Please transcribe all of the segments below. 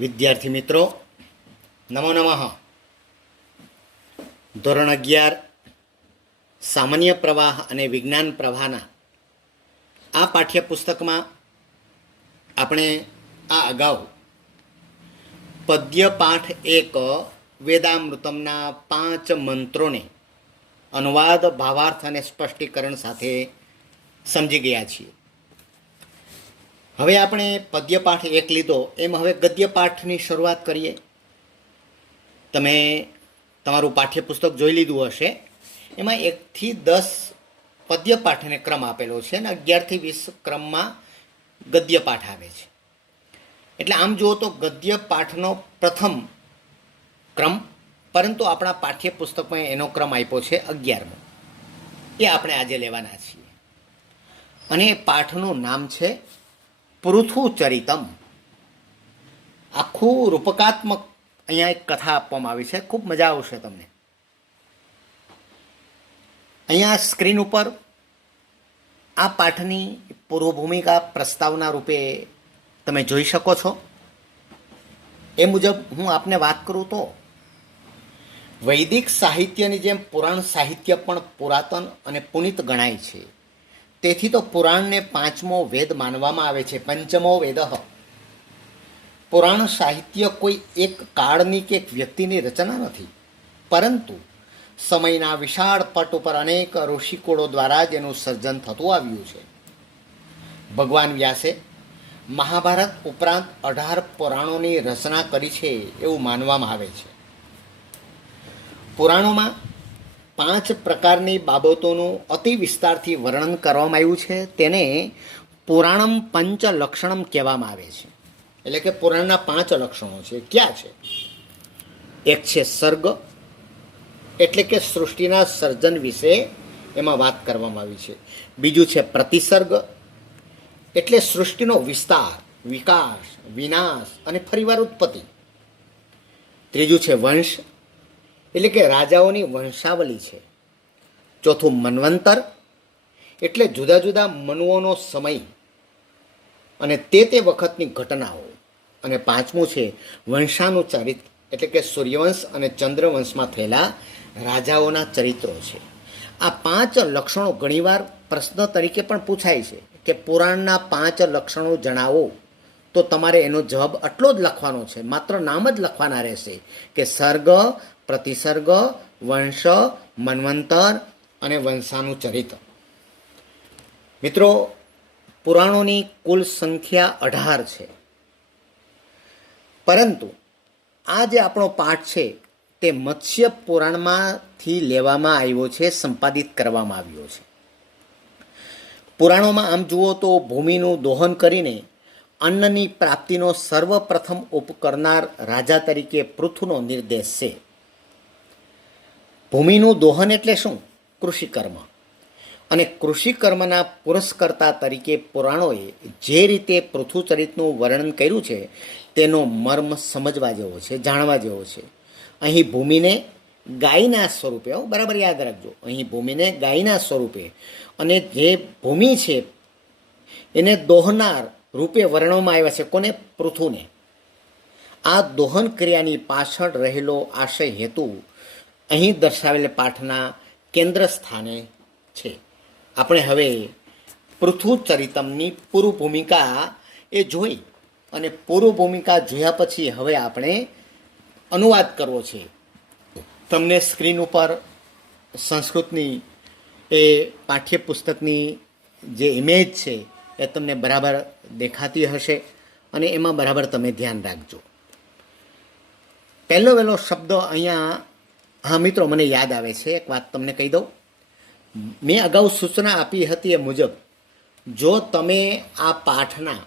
વિદ્યાર્થી મિત્રો, નમો નમઃ. ધોરણ 11 સામાન્ય પ્રવાહ અને વિજ્ઞાન પ્રવાહના આ પાઠ્યપુસ્તકમાં આપણે આ અગાઉ પદ્ય પાઠ 1 વેદામૃતમના 5 મંત્રોને અનુવાદ, ભાવાર્થ અને સ્પષ્ટીકરણ સાથે સમજી ગયા છીએ. હવે આપણે પદ્યપાઠ 1 લીધો, એમ હવે ગદ્યપાઠની શરૂઆત કરીએ. તમે તમારું પાઠ્યપુસ્તક જોઈ લીધું હશે. એમાં 1 થી 10 પદ્યપાઠને ક્રમ આપેલો છે અને 11 થી 20 ક્રમમાં ગદ્યપાઠ આવે છે. એટલે આમ જુઓ તો ગદ્યપાઠનો પ્રથમ ક્રમ, પરંતુ આપણા પાઠ્યપુસ્તકમાં એનો ક્રમ આપ્યો છે 11મો. એ આપણે આજે લેવાના છીએ. અને પાઠનું નામ છે પૃથુચરિતમ. આખું રૂપકાત્મક અહીંયા એક કથા આપવામાં આવી છે. ખૂબ મજા આવશે તમને. અહીંયા સ્ક્રીન ઉપર આ પાઠની પૂર્વભૂમિકા પ્રસ્તાવના રૂપે તમે જોઈ શકો છો. એ મુજબ હું આપને વાત કરું તો વૈદિક સાહિત્યની જેમ પુરાણ સાહિત્ય પણ પુરાતન અને પુનિત ગણાય છે. તેથી તો પુરાણને 5મો વેદ માનવામાં આવે છે. પંચમો વેદ. પુરાણ સાહિત્ય કોઈ એક કાળની કે એક વ્યક્તિની રચના નથી, પરંતુ સમયના વિશાળ પટ ઉપર અનેક ઋષિકુળો દ્વારા જ એનું સર્જન થતું આવ્યું છે. ભગવાન વ્યાસે મહાભારત ઉપરાંત 18 પુરાણોની રચના કરી છે એવું માનવામાં આવે છે. પુરાણોમાં 5 પ્રકારની બાબતોનું અતિ વિસ્તારથી વર્ણન કરવામાં આવ્યું છે. તેને પુરાણમ પંચ લક્ષણમ કહેવામાં આવે છે. એટલે કે પુરાણના 5 લક્ષણો છે. ક્યાં છે? એક છે સર્ગ, એટલે કે સૃષ્ટિના સર્જન વિશે એમાં વાત કરવામાં આવી છે. બીજું છે પ્રતિસર્ગ, એટલે સૃષ્ટિનો વિસ્તાર, વિકાસ, વિનાશ અને ફરીવાર ઉત્પત્તિ. ત્રીજું છે વંશ, એટલે કે રાજાઓની વંશાવલી છે. ચોથું મન્વંતર, એટલે જુદા જુદા મનુઓનો સમય અને તે વખતની ઘટનાઓ. અને 5મું છે વંશાનુચરિત, એટલે કે સૂર્યવંશ અને ચંદ્રવંશમાં થયેલા રાજાઓના ચરિત્રો છે. આ 5 લક્ષણો ઘણીવાર પ્રશ્ન તરીકે પણ પૂછાય છે કે પુરાણના 5 લક્ષણો જણાવો, તો તમારે એનો જવાબ આટલો જ લખવાનો છે. માત્ર નામ જ લખવાના રહેશે કે સર્ગ, પ્રતિસર્ગ, વંશ, મન્વંતર અને વંશાનુચરિત. મિત્રો, પુરાણોની કુલ સંખ્યા 18 છે, પરંતુ આ જે આપણો પાઠ છે તે મત્સ્ય પુરાણમાંથી લેવામાં આવ્યો છે, સંપાદિત કરવામાં આવ્યો છે. પુરાણોમાં આમ જુઓ તો ભૂમિનું દોહન કરીને અન્નની પ્રાપ્તિનો સર્વપ્રથમ ઉપ કરનાર રાજા તરીકે પૃથુનો નિર્દેશ છે. ભૂમિનું દોહન એટલે શું? કૃષિકર્મ. અને કૃષિકર્મના પુરસ્કર્તા તરીકે પુરાણોએ જે રીતે પૃથુચરિતનું વર્ણન કર્યું છે તેનો મર્મ સમજવા જેવો છે, જાણવા જેવો છે. અહીં ભૂમિને ગાયના સ્વરૂપે, બરાબર યાદ રાખજો, અહીં ભૂમિને ગાયના સ્વરૂપે અને જે ભૂમિ છે એને દોહનાર રૂપે વર્ણવવામાં આવ્યા છે. કોને? પૃથુને. આ દોહન ક્રિયાની પાછળ રહેલો આશય હેતુ અહીં દર્શાવેલ પાઠના કેન્દ્ર સ્થાને છે. આપણે હવે પૃથુચરિતમની પૂર્વ ભૂમિકા એ જોઈ, અને પૂર્વ ભૂમિકા જોયા પછી હવે આપણે અનુવાદ કરવો છે. તમને સ્ક્રીન ઉપર સંસ્કૃતની એ પાઠ્યપુસ્તકની જે ઇમેજ છે એ તમને બરાબર દેખાતી હશે, અને એમાં બરાબર તમે ધ્યાન રાખજો. પહેલો શબ્દ અહીંયા, હા મિત્રો, મને યાદ આવે છે, એક વાત તમને કહી દઉં. મેં અગાઉ સૂચના આપી હતી એ મુજબ જો તમે આ પાઠના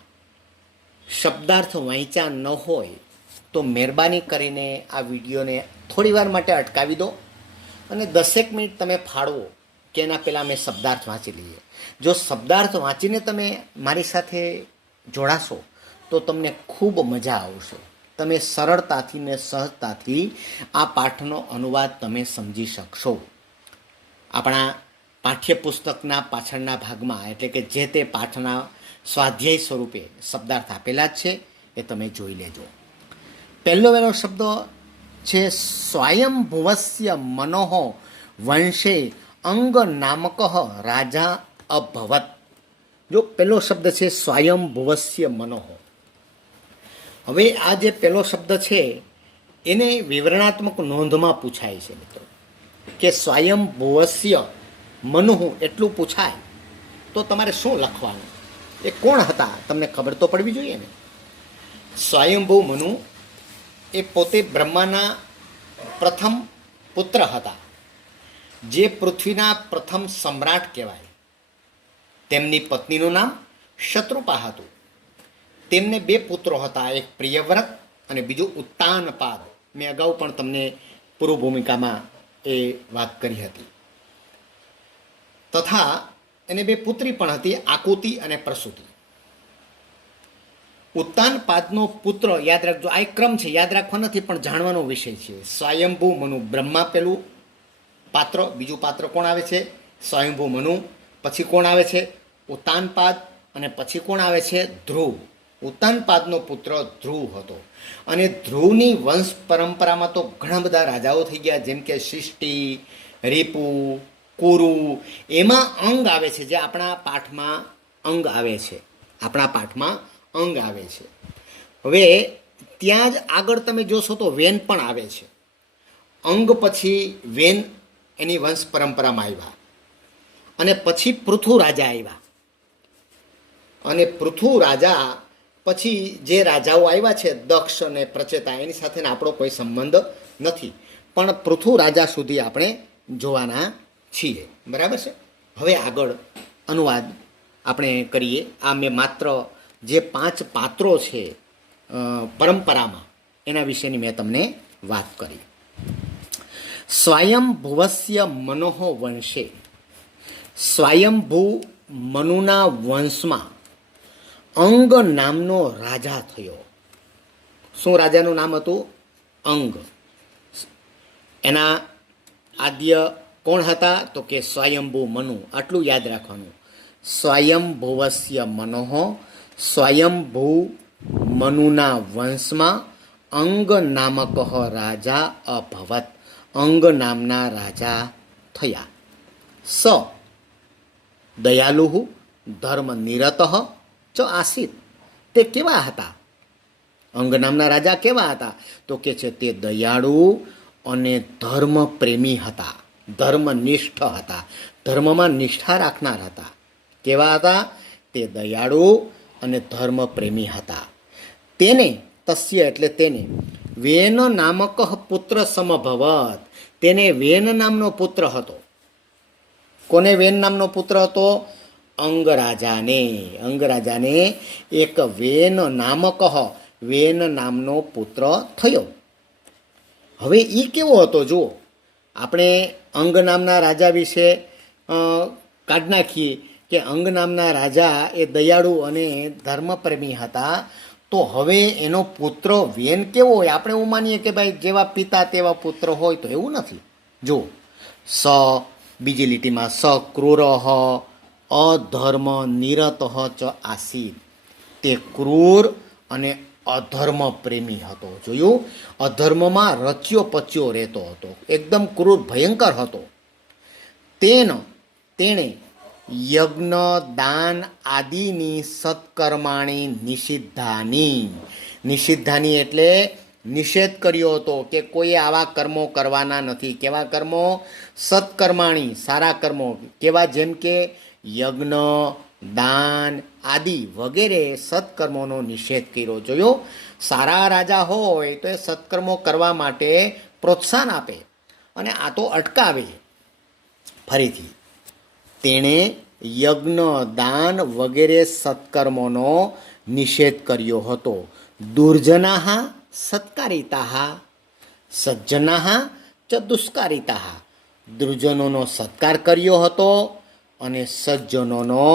શબ્દાર્થ વાંચ્યા ન હોય તો મહેરબાની કરીને આ વિડીયોને થોડી વાર માટે અટકાવી દો અને 10 મિનિટ તમે ફાળવો કે એના પહેલાં અમે શબ્દાર્થ વાંચી લઈએ. જો શબ્દાર્થ વાંચીને તમે મારી સાથે જોડાશો તો તમને ખૂબ મજા આવશે. તમે સરળતાથી ને સહજતાથી આ પાઠનો અનુવાદ તમે સમજી શકશો. આપણા પાઠ્યપુસ્તકના પાછળના ભાગમાં, એટલે કે જે તે પાઠના સ્વાધ્યાય સ્વરૂપે શબ્દાર્થ આપેલા જ છે, એ તમે જોઈ લેજો. પહેલો વહેલો શબ્દ છે સ્વયંભુવસ્ય મનોહો વંશે અંગ નામક રાજા અભવત. જો પહેલો શબ્દ છે સ્વયંભુવસ્ય મનોહો. હવે આ જે પહેલો શબ્દ છે એને વિવરણાત્મક નોંધમાં પૂછાય છે મિત્રો, કે સ્વયંભુવસ્ય મનુહુ એટલું પૂછાય તો તમારે શું લખવાનું, એ કોણ હતા તમને ખબર તો પડવી જોઈએ ને. સ્વયંભુ મનુ એ પોતે બ્રહ્માના પ્રથમ પુત્ર હતા, જે પૃથ્વીના પ્રથમ સમ્રાટ કહેવાય. તેમની પત્નીનું નામ શત્રુપા હતું. તેમને 2 પુત્રો હતા, એક પ્રિયવ્રત અને બીજું ઉત્તાનપાદ. મેં અગાઉ પણ તમને પૂર્વ ભૂમિકામાં એ વાત કરી હતી. તથા એને 2 પુત્રી પણ હતી, આકુતિ અને પ્રસૂતિ. ઉત્તાનપાદનો પુત્ર, યાદ રાખજો, આ એક ક્રમ છે, યાદ રાખવા નથી પણ જાણવાનો વિષય છે. સ્વયંભૂ મનુ, બ્રહ્મા પેલું પાત્ર, બીજું પાત્ર કોણ આવે છે? સ્વયંભૂ મનુ. પછી કોણ આવે છે? ઉત્તાનપાદ. અને પછી કોણ આવે છે? ધ્રુવ. ઉત્તાનપાદનો પુત્ર ધ્રુવ હતો. અને ધ્રુવની વંશ પરંપરામાં તો ઘણા બધા રાજાઓ થઈ ગયા, જેમ કે શિષ્ટિ, રીપુ, કુરુ. એમાં અંગ આવે છે, જે આપણા પાઠમાં અંગ આવે છે, આપણા પાઠમાં અંગ આવે છે. હવે ત્યાં જ આગળ તમે જોશો તો વેન પણ આવે છે. અંગ પછી વેન એની વંશ પરંપરામાં આવ્યા. અને પછી પૃથુ રાજા આવ્યા. અને પૃથુ રાજા પછી જે રાજાઓ આવ્યા છે, દક્ષ અને પ્રચેતા, એની સાથે આપણો કોઈ સંબંધ નથી, પણ પૃથુ રાજા સુધી આપણે જોવાના છીએ. બરાબર છે. હવે આગળ અનુવાદ આપણે કરીએ. આ મેં માત્ર જે 5 પાત્રો છે પરંપરામાં, એના વિશેની મેં તમને વાત કરી. સ્વયંભુવસ્ય મનોહો વંશે, સ્વયંભૂ મનુના વંશમાં અંગ નામનો રાજા થયો. શું રાજાનું નામ હતું? અંગ. એના આદ્ય કોણ હતા? તો કે સ્વયંભૂ મનુ. આટલું યાદ રાખવાનું. સ્વયંભુવસ્ય મનોહો, સ્વયંભૂ મનુના વંશમાં અંગ નામક રાજા અભવત, અંગ નામના રાજા થયા. સ દયાલુ ધર્મ નિરત ચ આસીત. તે કેવા હતા? અંગ નામના રાજા કેવા હતા? તો કે છે તે દયાળુ અને ધર્મ પ્રેમી હતા, ધર્મનિષ્ઠ હતા, ધર્મમાં નિષ્ઠા રાખનાર હતા. કેવા હતા? તે દયાળુ અને ધર્મ પ્રેમી હતા. તેને, તસ્ય એટલે તેને, વેન નામક પુત્ર સમભવત. તેને વેન નામનો પુત્ર હતો. કોને વેન નામનો પુત્ર હતો? અંગરાજાને. અંગરાજાને એક વેન નામક, વેન નામનો પુત્ર થયો. હવે એ કેવો હતો જુઓ. આપણે અંગ નામના રાજા વિશે કાઢી નાખીએ કે અંગ નામના રાજા એ દયાળુ અને ધર્મપ્રેમી હતા. તો હવે એનો પુત્ર વેન કેવો હોય? આપણે એવું માનીએ કે ભાઈ જેવા પિતા તેવા પુત્ર હોય, તો એવું નથી. જો સ, બીજી લીટીમાં સ ક્રૂર અધર્મ નિરત ચ આસીત. તે ક્રૂર અને અધર્મ પ્રેમી હતો. જોયું? અધર્મમાં રચ્યો પચ્યો રહેતો હતો, એકદમ ક્રૂર ભયંકર હતો. તેણે યજ્ઞ દાન આદિની સત્કર્માણી નિષિદ્ધાની. નિષિદ્ધાની એટલે નિષેધ કર્યો હતો કે કોઈએ આવા કર્મો કરવાના નથી. કેવા કર્મો? સત્કર્માણી, સારા કર્મો. કેવા? જેમ કે યજ્ઞ, દાન આદિ વગેરે સત્કર્મોનો નિષેધ કર્યો. જોયો? સારા રાજા હોય તો એ સત્કર્મો કરવા માટે પ્રોત્સાહન આપે, અને આ તો અટકાવે. ફરીથી, તેણે યજ્ઞ, દાન વગેરે સત્કર્મોનો નિષેધ કર્યો હતો. દુર્જનાહ સત્કારિતાહ સજ્જનાહ ચ દુષ્કારિતાહ. દુર્જનોનો સત્કાર કર્યો હતો અને સજ્જનોનો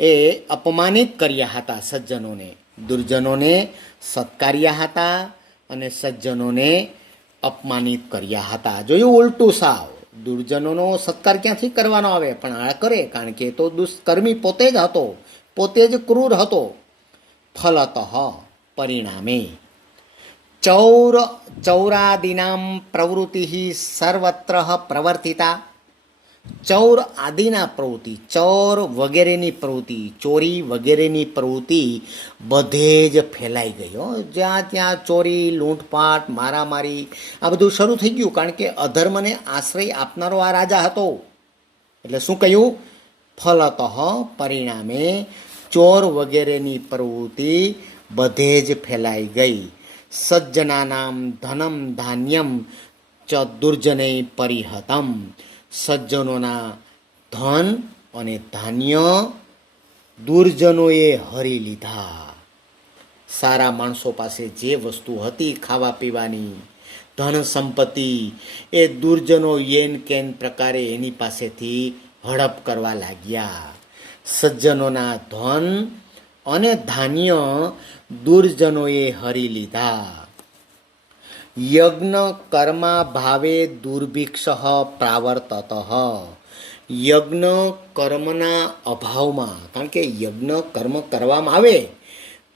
એ અપમાનિત કર્યા હતા. સજ્જનોને, દુર્જનોને સત્કાર્યા હતા અને સજ્જનોને અપમાનિત કર્યા હતા. જોયું? ઉલટું સાવ. દુર્જનોનો સત્કાર ક્યાંથી કરવાનો આવે? પણ આ કરે, કારણ કે તો દુષ્કર્મી પોતે જ હતો, પોતે જ ક્રૂર હતો. ફલતઃ, પરિણામે, ચ ચૌર ચૌરાદીનામ પ્રવૃત્તિ સર્વત્ર પ્રવર્તિતા. ચૌર આદિના પ્રવૃત્તિ, ચોર વગેરેની પ્રવૃત્તિ, ચોરી વગેરેની પ્રવૃત્તિ બધે જ ફેલાઈ ગઈ. જ્યાં ત્યાં ચોરી, લૂંટફાટ, મારામારી આ બધું શરૂ થઈ ગયું. કારણ કે અધર્મને આશ્રય આપનારો આ રાજા હતો. એટલે શું કહ્યું? ફલતઃ પરિણામે ચોર વગેરેની પ્રવૃત્તિ બધે જ ફેલાઈ ગઈ. સજ્જનાનામ ધનમ ધાન્યમ ચ દુર્જને પરિહતમ. સજ્જનોના ધન અને ધાન્ય દુર્જનોએ હરી લીધા. સારા માણસો પાસે જે વસ્તુ હતી ખાવા પીવાની, ધન સંપત્તિ, એ દુર્જનો યેન કેન પ્રકારે એની પાસેથી હડપ કરવા લાગ્યા. સજ્જનોના ધન અને ધાન્ય દુર્જનોએ હરી લીધા. યજ્ઞ કર્મા ભાવે દુર્ભિક્ષ પ્રાવર્તત. યજ્ઞ કર્મના અભાવમાં, કારણ કે યજ્ઞ કર્મ કરવામાં આવે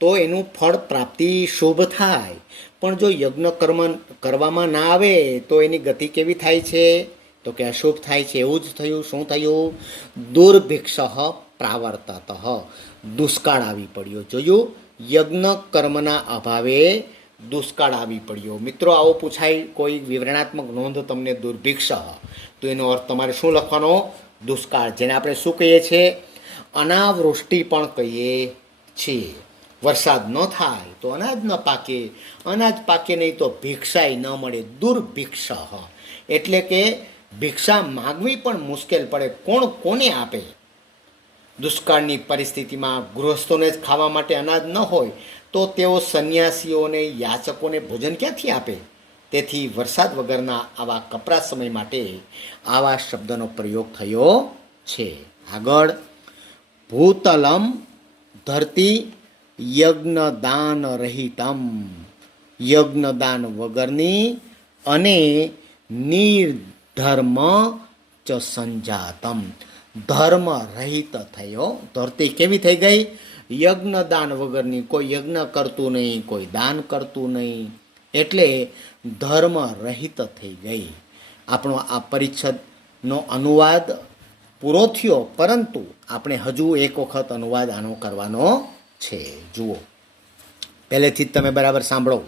તો એનું ફળ પ્રાપ્તિ શુભ થાય, પણ જો યજ્ઞ કર્મ કરવામાં ના આવે તો એની ગતિ કેવી થાય છે? તો કે અશુભ થાય છે. એવું જ થયું. શું થયું? દુર્ભિક્ષ પ્રાવર્તત. દુષ્કાળ આવી પડ્યો. જોયું? યજ્ઞ કર્મના અભાવે દુષ્કાળ આવી પડ્યો. મિત્રો, આવો પૂછાય કોઈ વિવરણાત્મક નોંધ તમને દુર્ભિક્ષ, તો એનો અર્થ તમારે શું લખવાનો? દુષ્કાળ. જેને આપણે શું કહીએ છીએ? અનાવૃષ્ટિ પણ કહીએ છીએ. વરસાદ ન થાય તો અનાજ ન પાકે, અનાજ પાકે નહીં તો ભિક્ષાય ન મળે. દુર્ભિક્ષ એટલે કે ભિક્ષા માગવી પણ મુશ્કેલ પડે. કોણ કોને આપે? દુષ્કાળની પરિસ્થિતિમાં ગૃહસ્થોને જ ખાવા માટે અનાજ ન હોય તો તેઓ સંન્યાસીઓને, યાચકોને ભોજન ક્યાંથી આપે? તેથી વરસાદ વગરના આવા કપરા સમય માટે આવા શબ્દનો પ્રયોગ થયો છે. આગળ, ભૂતલમ ધરતી યજ્ઞદાન રહિતમ. યજ્ઞદાન વગરની અને નિર્ધર્મ ચ સંજાતમ. ધર્મ રહિત થયો. ધરતી કેવી થઈ ગઈ? યજ્ઞદાન વગરની. કોઈ યજ્ઞ કરતું નહીં, કોઈ દાન કરતું નહીં, એટલે ધર્મ રહિત થઈ ગઈ. આપણો આ પરિચ્છદનો અનુવાદ પૂરો થયો, પરંતુ આપણે હજુ એક વખત અનુવાદ આનો કરવાનો છે. જુઓ, પહેલેથી જ તમે બરાબર સાંભળો.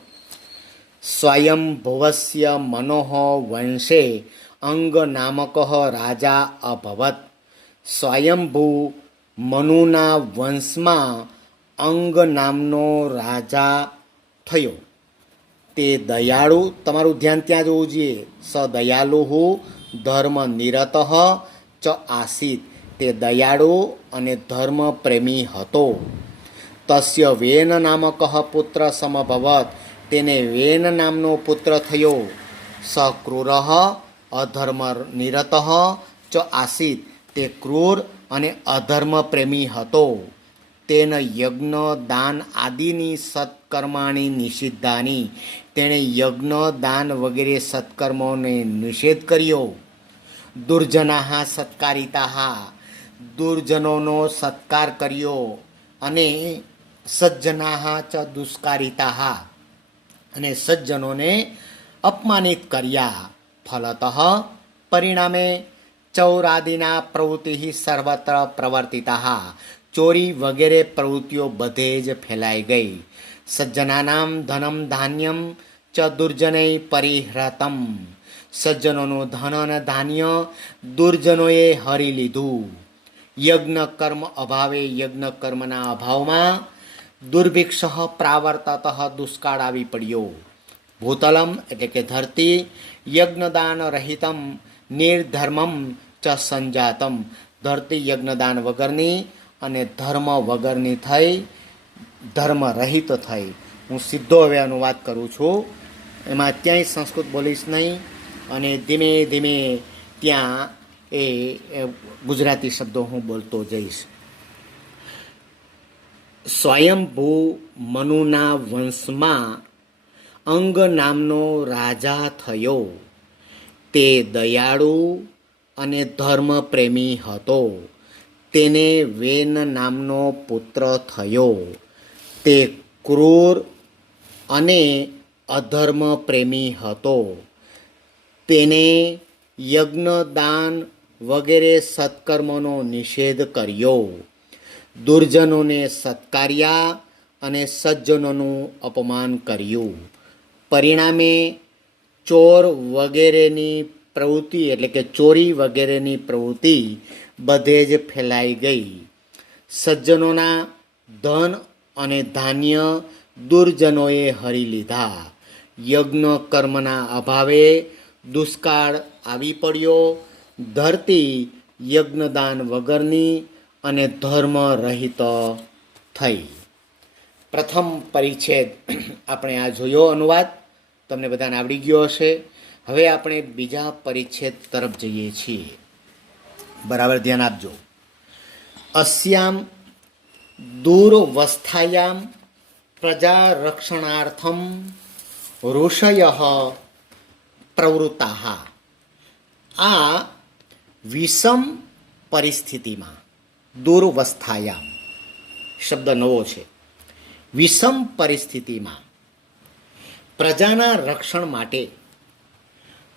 સ્વયંભુવસ્ય મનોઃ વંશે અંગ નામક રાજા અભવત. સ્વયંભૂ મનુના વંશમાં અંગ નામનો રાજા થયો. તે દયાળુ, તમારું ધ્યાન ત્યાં જ હોવું જોઈએ. સ દયાલુ ધર્મ નિરત ચ આસીત. તે દયાળુ અને ધર્મ પ્રેમી હતો. તસ્ય વેન નામક પુત્ર સમભવત. તેને વેન નામનો પુત્ર થયો. સ ક્રૂર અધર્મ નિરત ચ આસીત. તે ક્રૂર અને અધર્મ પ્રેમી હતો. તેન યજ્ઞ દાન આદિની સત્કર્માણી નિષિદ્ધાની. તેણે યજ્ઞ દાન વગેરે સત્કર્મોને નિષેધ કર્યો. દુર્જનાહ સત્કારિતાહ. દુર્જનોનો સત્કાર કર્યો. અને સજ્જનાહ ચ દુષ્કારિતાહ. અને સજ્જનોને અપમાનિત કર્યા. ફલતઃ પરિણામે ચૌરાદિના પ્રવૃત્તિ સર્વત્ર પ્રવર્તિતા. ચોરી વગેરે પ્રવૃત્તિઓ બધે જ ફેલાઈ ગઈ. સજ્જનાનામ ધનમ ધાન્યમ ચ દુર્જનૈ પરિહ્રતમ. સજ્જનોનું ધન અને ધાન્ય દુર્જનોએ હરી લીધું. યજ્ઞ કર્મ અભાવે, યજ્ઞ કર્મના અભાવમાં દુર્ભિક્ષ પ્રાવર્તત. દુષ્કાળ આવી પડ્યો. ભૂતલમ એટલે કે ધરતી યજ્ઞદાન રહિતમ નિર્ધર્મમ ચ સંજાતમ. ધરતી યજ્ઞદાન વગરની અને ધર્મ વગરની થઈ, ધર્મ રહિત થઈ. હું સીધો હવે અનુવાદ કરું છું. એમાં ક્યાંય સંસ્કૃત બોલીશ નહીં, અને ધીમે ધીમે ત્યાં એ ગુજરાતી શબ્દો હું બોલતો જઈશ. સ્વયંભૂ મનુના વંશમાં અંગ નામનો રાજા થયો. તે દયાળુ અને ધર્મપ્રેમી હતો. તેને વેન નામનો પુત્ર થયો. તે ક્રૂર અને અધર્મ પ્રેમી હતો. તેને યજ્ઞદાન વગેરે સત્કર્મનો નિષેધ કર્યો. દુર્જનોને સત્કાર્યા અને સજ્જનોનું અપમાન કર્યું. પરિણામે ચોર વગેરેની પ્રવૃત્તિ એટલે કે ચોરી વગેરેની પ્રવૃત્તિ બધે જ ફેલાઈ ગઈ. સજ્જનોના ધન અને ધાન્ય દુર્જનોએ હરી લીધા. યજ્ઞ કર્મના અભાવે દુષ્કાળ આવી પડ્યો. ધરતી યજ્ઞદાન વગરની અને ધર્મ રહિત થઈ. પ્રથમ પરિચ્છેદ આપણે આ જોયો અનુવાદ, તમને બધાને આવડી ગયો હશે. હવે આપણે બીજા પરિચ્છેદ તરફ જઈએ છીએ. બરાબર ધ્યાન આપજો. અસ્યામ દૂરવસ્થાયામ પ્રજા રક્ષણાર્થમ ઋષયઃ પ્રવૃત્તાઃ. આ વિષમ પરિસ્થિતિમાં, દૂરવસ્થાયામ શબ્દ નવો છે. વિષમ પરિસ્થિતિમાં પ્રજાના રક્ષણ માટે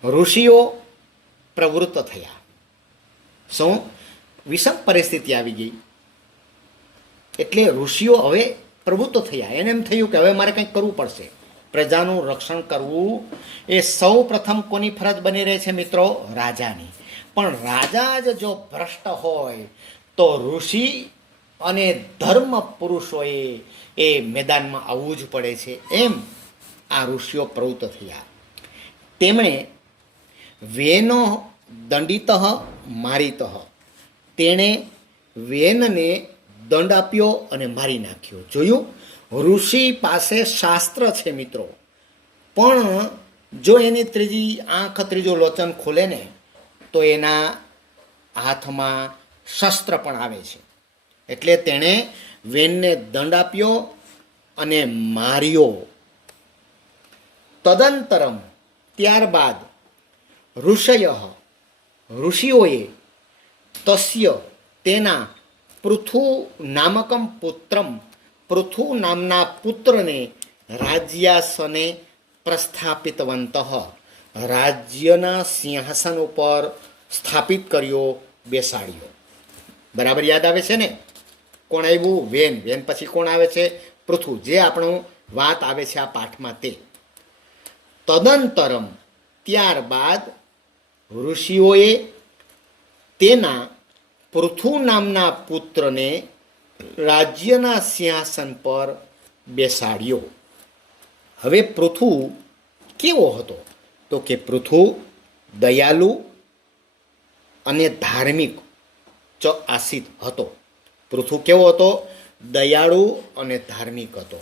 ઋષિઓ પ્રવૃત્ત થયા. શું? વિષમ પરિસ્થિતિ આવી ગઈ એટલે ઋષિઓ હવે પ્રવૃત્ત થયા. એને એમ થયું કે હવે મારે કંઈક કરવું પડશે. પ્રજાનું રક્ષણ કરવું એ સૌ પ્રથમ કોની ફરજ બની રહે છે મિત્રો? રાજાની. પણ રાજા જ જો ભ્રષ્ટ હોય તો ઋષિ અને ધર્મ પુરુષોએ એ મેદાનમાં આવવું જ પડે છે. એમ આ ઋષિઓ પ્રવૃત્ત થયા. તેમણે વેનો દંડિત મારિત, તેણે વેનને દંડ આપ્યો અને મારી નાખ્યો. જોયું? ઋષિ પાસે શાસ્ત્ર છે મિત્રો, પણ જો એની ત્રીજી આંખ, ત્રીજું લોચન ખોલે ને તો એના હાથમાં શસ્ત્ર પણ આવે છે. એટલે તેણે વેનને દંડ આપ્યો અને માર્યો. તદંતરમ ત્યારબાદ ઋષિઓએ તસ્ય તેના પૃથુ નામકમ પુત્રમ, પૃથુ નામના પુત્રને રાજ્યાસને પ્રસ્થાપિતવંત, રાજ્યના સિંહાસન ઉપર સ્થાપિત કર્યો, બેસાડ્યો. બરાબર યાદ આવે છે ને? કોણ આવ્યું? વેન. વેન પછી કોણ આવે છે? પૃથુ. જે આપણું વાત આવે છે આ પાઠમાં તે. તદંતરમ ત્યારબાદ ઋષિઓએ તેના પૃથુ નામના પુત્રને રાજ્યના સિંહાસન પર બેસાડ્યો. હવે પૃથુ કેવો હતો? તો કે પૃથુ દયાલુ અને ધાર્મિક આસિત હતો. પૃથુ કેવો હતો? દયાળુ અને ધાર્મિક હતો.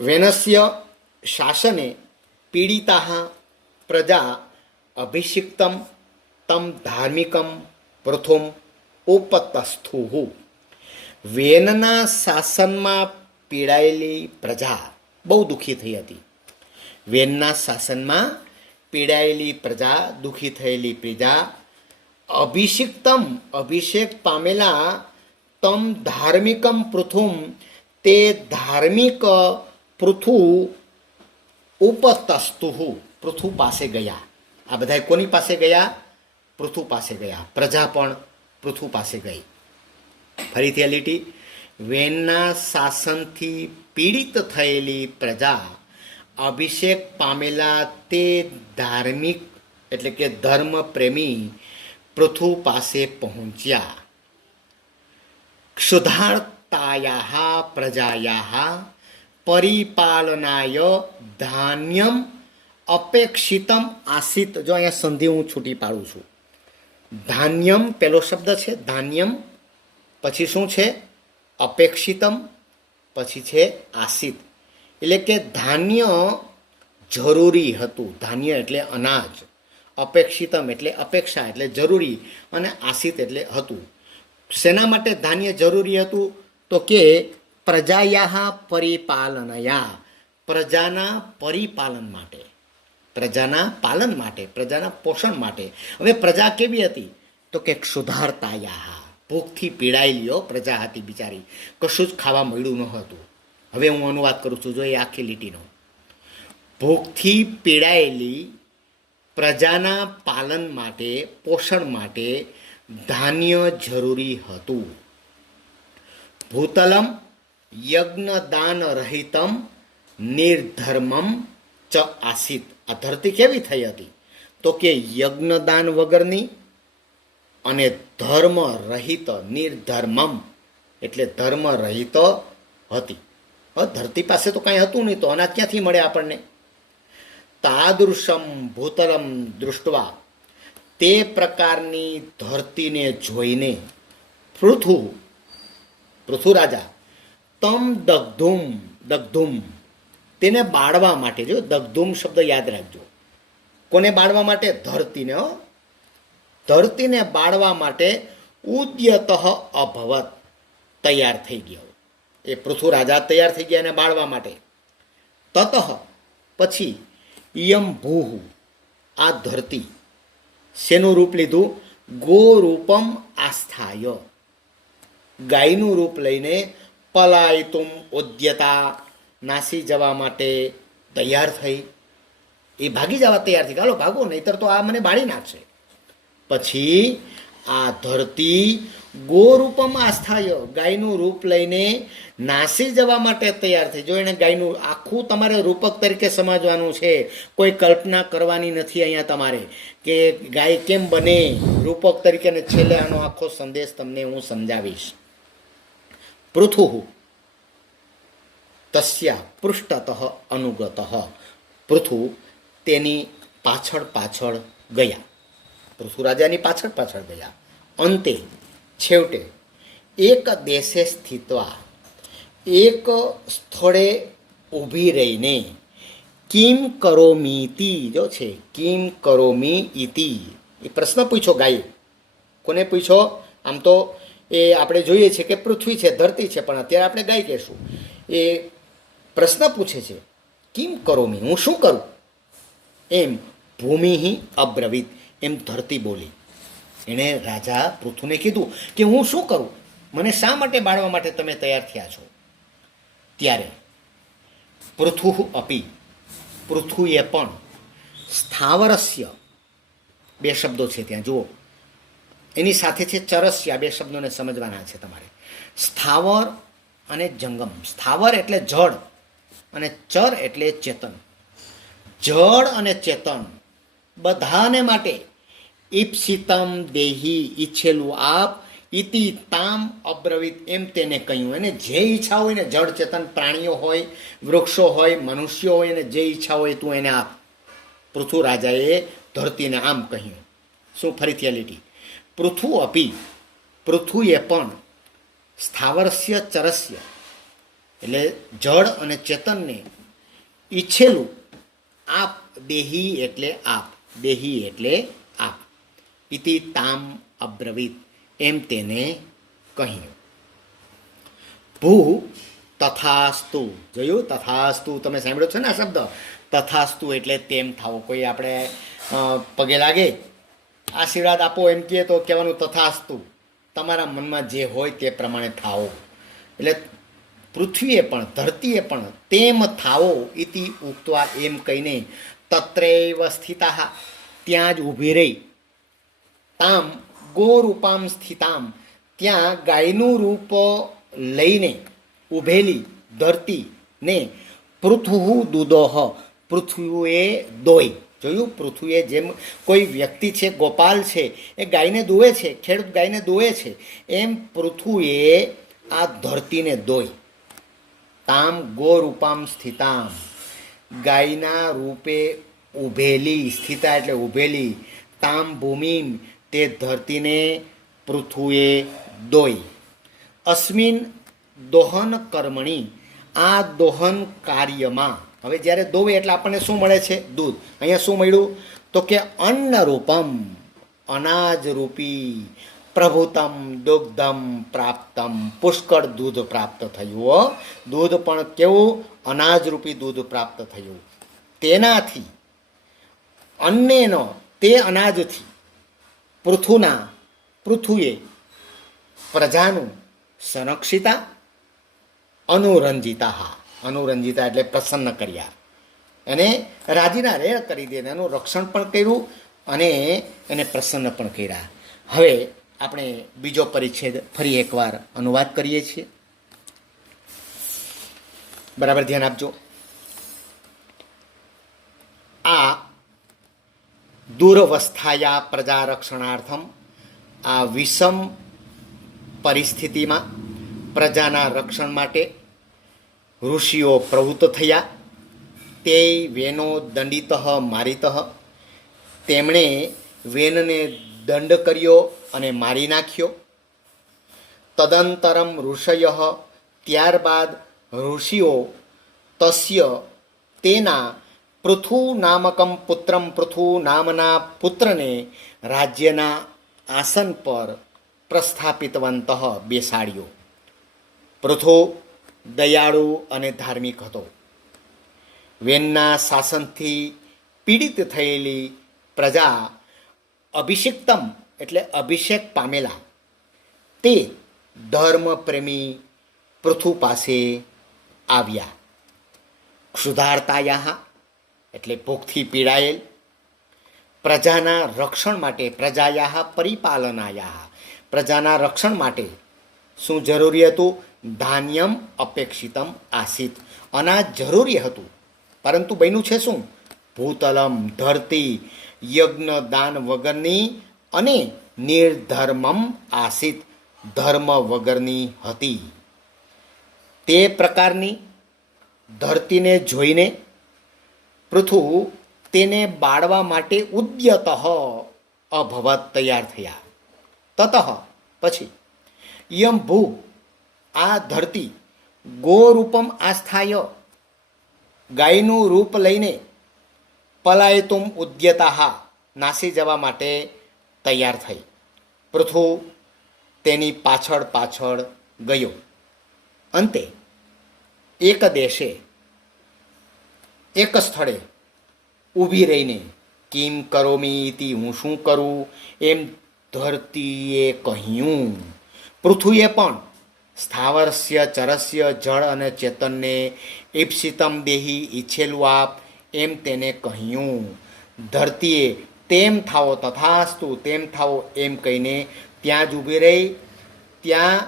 વેનસ્ય શાસને પીડિતા પ્રજા અભિષિક્તમ તમ ધાર્મિકમ પ્રથમ ઉપતસ્થુ. વેનના શાસનમાં પીડાયેલી પ્રજા બહુ દુઃખી થઈ હતી. વેનના શાસનમાં પીડાયેલી પ્રજા, દુઃખી થયેલી પ્રજા અભિષિક્તમ અભિષેક પામેલા તમ ધાર્મિકમ પૃથુમ તે ધાર્મિક પૃથુ ઉપતસ્તુ પૃથુ પાસે ગયા. આ બધા કોની પાસે ગયા? પૃથુ પાસે ગયા. પ્રજા પણ પૃથુ પાસે ગઈ. ફરીથી લીટી. વેનના શાસનથી પીડિત થયેલી પ્રજા અભિષેક પામેલા તે ધાર્મિક એટલે કે ધર્મ પ્રેમી પૃથુ પાસે પહોંચ્યા. ક્ષુધાર્તાયાઃ પ્રજાયાઃ પરિપાલનાય ધાન્યમ અપેક્ષિતમ આસિત. જો અહીંયા સંધિ હું છૂટી પાડું છું. ધાન્યમ પહેલો શબ્દ છે, ધાન્યમ પછી શું છે? અપેક્ષિતમ પછી છે આસિત. એટલે કે ધાન્ય જરૂરી હતું. ધાન્ય એટલે અનાજ, અપેક્ષિતમ એટલે અપેક્ષા એટલે જરૂરી, અને આસિત એટલે હતું. શેના માટે ધાન્ય જરૂરી હતું? તો કે પ્રજાયા પરિપાલનયા, પ્રજાના પરિપાલન માટે, પ્રજાના પાલન માટે, પ્રજાના પોષણ માટે. હવે પ્રજા કેવી હતી? તો કે ક્ષુધાર્તાયા, ભૂખથી પીડાયેલીઓ પ્રજા હતી બિચારી. કશું જ ખાવા મળ્યું ન હતું. હવે હું અનુવાદ કરું છું, જો એ આખી લીટીનો. ભૂખથી પીડાયેલી પ્રજાના પાલન માટે, પોષણ માટે ધાન્ય જરૂરી હતું. ભૂતલમ યજ્ઞદાન રહિતમ નિર્ધર્મમ ચ આસિત. આ ધરતી કેવી થઈ હતી? તો કે યજ્ઞદાન વગરની અને ધર્મ રહિત, નિર્ધર્મમ એટલે ધર્મ રહિત હતી. ધરતી પાસે તો કાંઈ હતું નહીં, તો અનાજ ક્યાંથી મળે આપણને? તાદૃશમ ભૂતલમ દૃષ્ટવા, તે પ્રકારની ધરતીને જોઈને પૃથુ રાજા તમ દગ્ધુમ તેને બાળવા માટે, જો દગ્ધુમ શબ્દ યાદ રાખજો, કોને બાળવા માટે? ધરતીને. ધરતીને બાળવા માટે ઉદ્યત અભવત, તૈયાર થઈ ગયો. એ પૃથુ રાજા તૈયાર થઈ ગયા એને બાળવા માટે. તત પછી યમ ભૂહ, આ ધરતી શેનું રૂપ લીધું? ગોરૂપમ આસ્થાય, ગાયનું રૂપ લઈને પલાયતુમ ઉદ્યતા, નાસી જવા માટે તૈયાર થઈ. એ ભાગી જવા તૈયાર થઈ, ચાલો ભાગો, નહીતર તો આ મને બાળી નાખશે. પછી આ ધરતી ગોરૂપમ આસ્થાય, ગાયનું રૂપ લઈને નાસી જવા માટે તૈયાર થઈ. જો એને ગાયનું આખું તમારે રૂપક તરીકે સમજવાનું છે, કોઈ કલ્પના કરવાની નથી અહીંયા તમારે કે ગાય કેમ બને રૂપક તરીકે. ને છેલ્લે આનો આખો સંદેશ તમને હું સમજાવીશ. પૃથુ તસ્યા પૃષ્ઠતઃ અનુગત, પૃથુ તેની પાછળ પાછળ ગયા. પૃથુ રાજાની પાછળ પાછળ ગયા. અંતે છેવટે એક દેશે સ્થિત્વા, એક સ્થળે ઊભી રહીને કિમ કરોમીતિ, જો છે કિમ કરોમી ઇતિ, એ પ્રશ્ન પૂછ્યો ગાયે. કોને પૂછ્યો? આમ તો એ આપણે જોઈએ છે કે પૃથ્વી છે, ધરતી છે, પણ અત્યારે આપણે ગાય કહેશું. એ પ્રશ્ન પૂછે છે, કિમ કરોમી, હું શું કરું? એમ ભૂમિ અબ્રવીત, એમ ધરતી બોલી. એણે રાજા પૃથુને કીધું કે હું શું કરું, મને શા માટે બાળવા માટે તમે તૈયાર થયા છો? ત્યારે પૃથુ અપી, પૃથુએ પણ સ્થાવરસ્ય, બે શબ્દો છે ત્યાં જુઓ, એની સાથે છે ચરસ્ય, બે શબ્દોને સમજવાના છે તમારે. સ્થાવર અને જંગમ. સ્થાવર એટલે જળ અને ચર એટલે ચેતન. જળ અને ચેતન બધાને માટે ઈપ્સિતમ દેહી, ઈચ્છેલું આપ, ઇતિ તામ અબ્રવીત, એમ તેને કહ્યું. એને જે ઈચ્છા હોય ને, જળ ચેતન પ્રાણીઓ હોય, વૃક્ષો હોય, મનુષ્યો હોય, એને જે ઈચ્છા હોય તું એને આપ. પૃથુ રાજાએ ધરતીને આમ કહ્યું. શું? ફરીથી લીટી. પૃથુ અપી, પૃથુએ પણ સ્થાવરસ્ય ચરસ્ય એટલે જળ અને ચેતનને ઈચ્છેલું આપ, દેહી એટલે આપ, દેહી એટલે આપ, ઇતિ તામ અબ્રવીત, એમ તેને કહ્યું. ભૂ તથાસ્તુ, જોયું? તથાસ્તુ તમે સાંભળ્યો છો ને આ શબ્દ? તથાસ્તુ એટલે તેમ થાવું. કોઈ આપણે પગે લાગે, આશીર્વાદ આપો એમ કહે તો કહેવાનું તથાસ્તુ, તમારા મનમાં જે હોય તે પ્રમાણે થાવો. એટલે પૃથ્વીએ પણ, ધરતીએ પણ તેમ થાવો ઇતિ ઉક્તવા, એમ કહીને તત્રૈવ સ્થિતા, ત્યાં જ ઊભી રહી. તામ ગોરૂપામ સ્થિતામ, ત્યાં ગાયનું રૂપ લઈને ઊભેલી ધરતીને પૃથુ દુદોહ, પૃથ્વીએ દોઈ. જોયું? પૃથ્વીએ જેમ કોઈ વ્યક્તિ છે, ગોપાલ છે, એ ગાયને દોવે છે, ખેડૂત ગાયને દોવે છે, એમ પૃથ્વીએ આ ધરતીને દોઈ. તામ ગોરૂપામ સ્થિતામ, ગાયના રૂપે ઊભેલી, સ્થિતા એટલે ઊભેલી, તામ ભૂમિમ, તે ધરતીને પૃથ્વીએ દોઈ. અસ્મિન દોહન કર્મણી, આ દોહન કાર્યમાં. હવે જ્યારે દોવે એટલે આપણને શું મળે છે? દૂધ. અહીંયા શું મળ્યું? તો કે અન્ન રૂપમ, અનાજ રૂપી, પ્રભુતમ દુગ્ધમ પ્રાપ્તમ, પુષ્કળ દૂધ પ્રાપ્ત થયું. દૂધ પણ કેવું? અનાજ રૂપી દૂધ પ્રાપ્ત થયું. તેનાથી અન્નેનો, તે અનાજથી પૃથુએ પ્રજાનું સંરક્ષિતા અનુરંજિતા, અનુરંજિતા એટલે પ્રસન્ન કર્યા. એને રાજીના રેડ કરી દે, એનું રક્ષણ પણ કર્યું અને એને પ્રસન્ન પણ કર્યા. હવે આપણે બીજો પરિચ્છેદ ફરી એકવાર અનુવાદ કરીએ છીએ. બરાબર ધ્યાન આપજો. આ દુરવસ્થાયા પ્રજારક્ષણાર્થમ, આ વિષમ પરિસ્થિતિમાં પ્રજાના રક્ષણ માટે ઋષિઓ પ્રવૃત્ત થયા. તે વેનો દંડિત મારિત, તેમણે વેનને દંડ કર્યો અને મારી નાખ્યો. તદંતરમ ઋષય, ત્યારબાદ ઋષિઓ તસ્ય તેના પૃથુ નામકમ પુત્રમ, પૃથુ નામના પુત્રને રાજ્યના આસન પર પ્રસ્થાપિતવંત, બેસાડ્યો. પૃથુ દયાળુ અને ધાર્મિક હતો. વેનના શાસનથી પીડિત થયેલી પ્રજા અભિષિક્તમ એટલે અભિષેક પામેલા તે ધર્મપ્રેમી પૃથુ પાસે આવ્યા. ક્ષુધાર્તાયા એટલે ભૂખથી પીડાયેલ, પ્રજાના રક્ષણ માટે, પ્રજાયા પરિપાલનાયા, પ્રજાના રક્ષણ માટે શું જરૂરી હતું? ધાન્યમ અપેક્ષિતમ આસિત, અનાજ જરૂરી હતું, પરંતુ બન્યું છે શું? ભૂતલમ ધરતી યજ્ઞ દાન વગરની અને નિર્ધર્મમ આસિત, ધર્મ વગરની હતી. તે પ્રકારની ધરતીને જોઈને પૃથુ તેને બાળવા માટે ઉદ્યત અભવત, તૈયાર થયા. તત પછી યમ ભૂ, આ ધરતી ગોરૂપમ આસ્થાય, ગાયનું રૂપ લઈને પલાયતુમ ઉદ્યતા, નાસી જવા માટે તૈયાર થઈ. પૃથુ તેની પાછળ પાછળ ગયો. અંતે એક દેશે એક સ્થળે ઊભી રહીને કિમ કરોમી ઇતિ, હું શું કરું એમ ધરતીએ કહ્યું. પૃથ્વીએ પણ સ્થાવરસ્ય ચરસ્ય, જળ અને ચેતનને ઈપ્સિતમ દેહી, ઈચ્છેલું આપ એમ તેને કહ્યું. ધરતીએ તેમ થાવો તથાસ્તુ, તેમ થાવો એમ કહીને ત્યાં જ ઊભી રહી. ત્યાં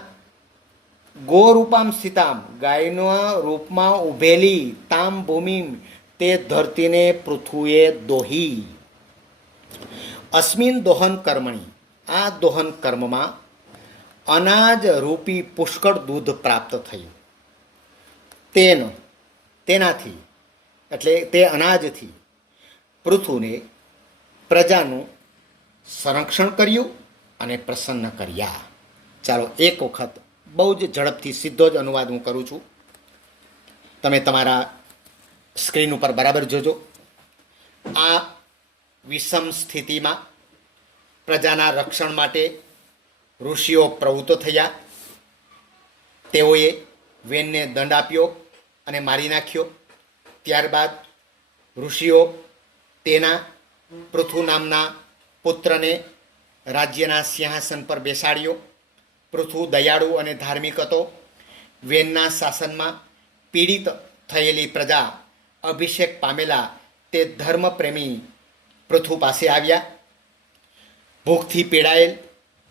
ગોરૂપામ સ્થિતામ, ગાયના રૂપમાં ઊભેલી, તામ ભૂમિ, તે ધરતીને પૃથ્વીએ દોહી. અસ્મિન દોહન કર્મણી, આ દોહન કર્મમાં અનાજ રૂપી પુષ્કળ દૂધ પ્રાપ્ત થયું. તેનાથી એટલે તે અનાજથી પૃથુને પ્રજાનું સંરક્ષણ કર્યું અને પ્રસન્ન કર્યા. ચાલો એક વખત બહુ જ ઝડપથી સીધો જ અનુવાદ હું કરું છું, તમે તમારા સ્ક્રીન ઉપર બરાબર જોજો. આ વિષમ સ્થિતિમાં પ્રજાના રક્ષણ માટે ઋષિઓ પ્રવૃત્ત થયા. તેઓએ વેનને દંડ આપ્યો અને મારી નાખ્યો. ત્યારબાદ ઋષિઓ તેના પૃથુ નામના પુત્રને રાજ્યના સિંહાસન પર બેસાડ્યો. પૃથુ દયાળુ અને ધાર્મિક હતો. વેનના શાસનમાં પીડિત થયેલી પ્રજા અભિષેક પામેલા તે ધર્મપ્રેમી પૃથુ પાસે આવ્યા. ભૂખથી પીડાયેલ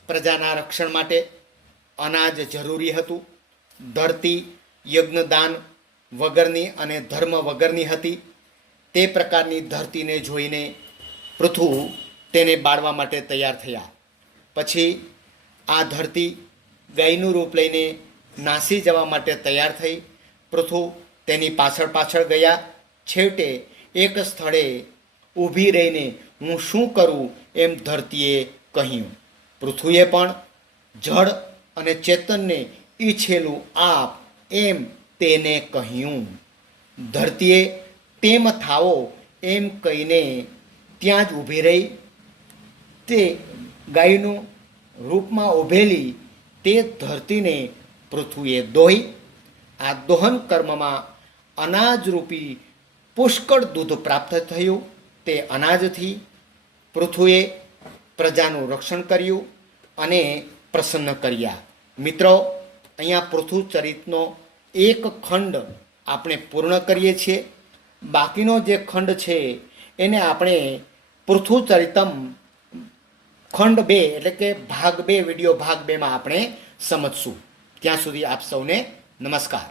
પ્રજાના રક્ષણ માટે અનાજ જરૂરી હતું. ધરતી યજ્ઞદાન વગરની અને ધર્મ વગરની હતી. તે પ્રકારની ધરતીને જોઈને પૃથુ તેને બાળવા માટે તૈયાર થયા. પછી આ ધરતી ગાયનું રૂપ લઈને નાસી જવા માટે તૈયાર થઈ. પૃથુ તેની પાછળ પાછળ ગયા. છેવટે એક સ્થળે ઊભી રહીને હું શું કરું એમ ધરતીએ કહ્યું. પૃથ્વીએ પણ જળ અને ચેતનને ઈચ્છેલું આપ એમ તેને કહ્યું. ધરતીએ તેમ થાવો એમ કહીને ત્યાં જ ઊભી રહી. તે ગાયનું રૂપમાં ઊભેલી તે ધરતીને પૃથ્વીએ દોહી. આ દોહન કર્મમાં અનાજરૂપી પુષ્કળ દૂધ પ્રાપ્ત થયું. તે અનાજથી પૃથ્વીએ પ્રજાનું રક્ષણ કર્યું અને પ્રસન્ન કર્યા. મિત્રો, અહીંયા પૃથુ ચરિતનો એક ખંડ આપણે પૂર્ણ કરીએ છીએ. બાકીનો જે ખંડ છે એને આપણે પૃથુચરિતમ ખંડ 2 એટલે કે ભાગ 2 વિડીયો ભાગ 2માં આપણે સમજશું. ત્યાં સુધી આપ સૌને નમસ્કાર.